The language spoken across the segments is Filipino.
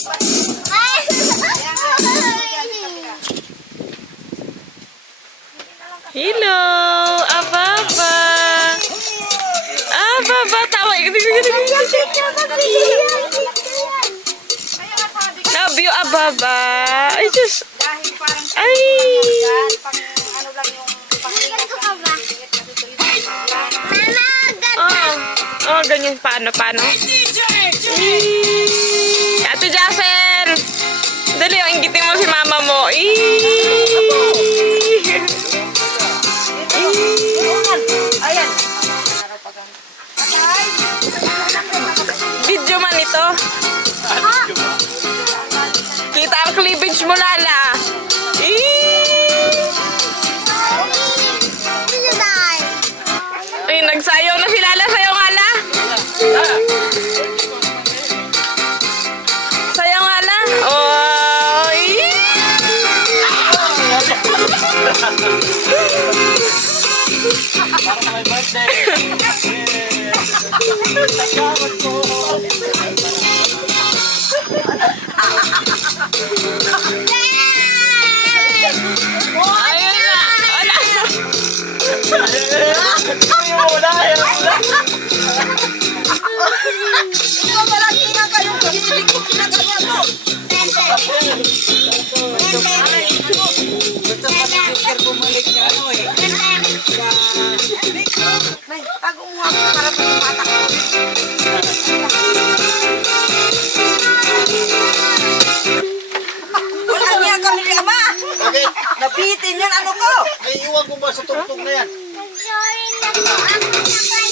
Hello! Ababa! Ababa! Tawa! Love you, Ababa! I just... Ay! Oh, ganyan. Paano? Ate Jacel! Dali, inggitin mo si mama mo. Video man ito. Kita ang cleavage mo, Lala. Ay, nagsayaw na si Lala. Sayaw nga, La. Sayaw nga, La. Oh, Para may birthday. ayun na. Wala. Nabitin yan, ano ko? Ay, iwan ko ba sa tungtong na yan?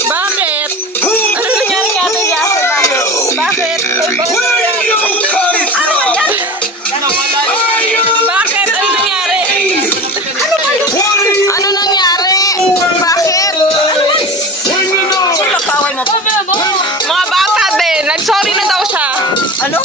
Bakit? Ano nangyari kay Ate Jacel? Bakit? Bakit? Ano nangyari? Ano nangyari? Bakit? Sino paway mo? Mga bata din. Nag-sorry na daw siya. Ano?